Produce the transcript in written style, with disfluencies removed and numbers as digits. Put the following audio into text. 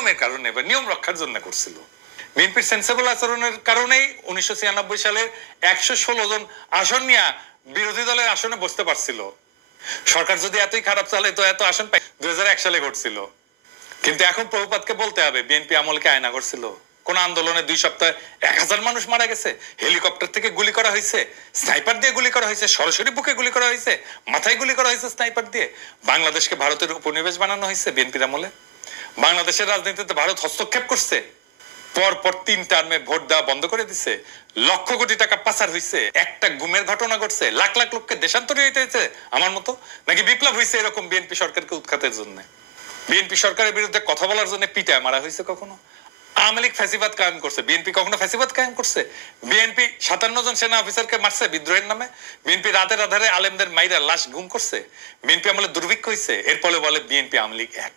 নিয়মের কারণে বা নিয়ম রক্ষার জন্য করছিল। বিএনপির সেন্সেবল আচরণের কারণেই 1996 সালের 116 জন আসন নিয়ে বিরোধী দলের আসনে বসতে পারছিল। সরকার যদি এতই খারাপ চালে তো এত আসন 2001 সালে ঘটছিল। কিন্তু এখন প্রভুপাতকে বলতে হবে বিএনপি আমলকে আয়না করছিল। কোন আন্দোলনে 2 সপ্তাহে 1000 মানুষ মারা গেছে, হেলিকপ্টার থেকে গুলি করা হয়েছে, স্নাইপার দিয়ে গুলি করা হয়েছে, সরাসরি বুকে গুলি করা হয়েছে, মাথায় গুলি করা হয়েছে স্নাইপার দিয়ে। বাংলাদেশকে ভারতের উপনিবেশ বানানো হয়েছে বিএনপির আমলে। বাংলাদেশের রাজনীতিতে ভারত হস্তক্ষেপ করছে। পর 3 টার্মে ভোট দেওয়া বন্ধ করে দিছে। লক্ষ কোটি টাকা পাচার হয়েছে। একটা গুমের ঘটনা ঘটছে। লাখ লাখ লোককে দেশান্তরী হইতে হয়েছে আমার মতো। নাকি বিপ্লব হয়েছে এরকম বিএনপি সরকারকে উৎখাতের জন্য? বিএনপি সরকারের বিরুদ্ধে কথা বলার জন্য পিটায় মারা হয়েছে কখনো? আওয়ামী লীগ ফ্যাসিবাদ কায়েম করছে, বিএনপি কখনো ফ্যাসিবাদ কায়েম করছে? বিএনপি 57 জন সেনা অফিসারকে মারছে বিদ্রোহের নামে? বিএনপি রাতের আধারে আলেমদের মাইরা লাশ গুম করছে? বিএনপি আমলে দুর্ভিক্ষ হয়েছে, এর ফলে বলে বিএনপি আওয়ামী লীগ এক।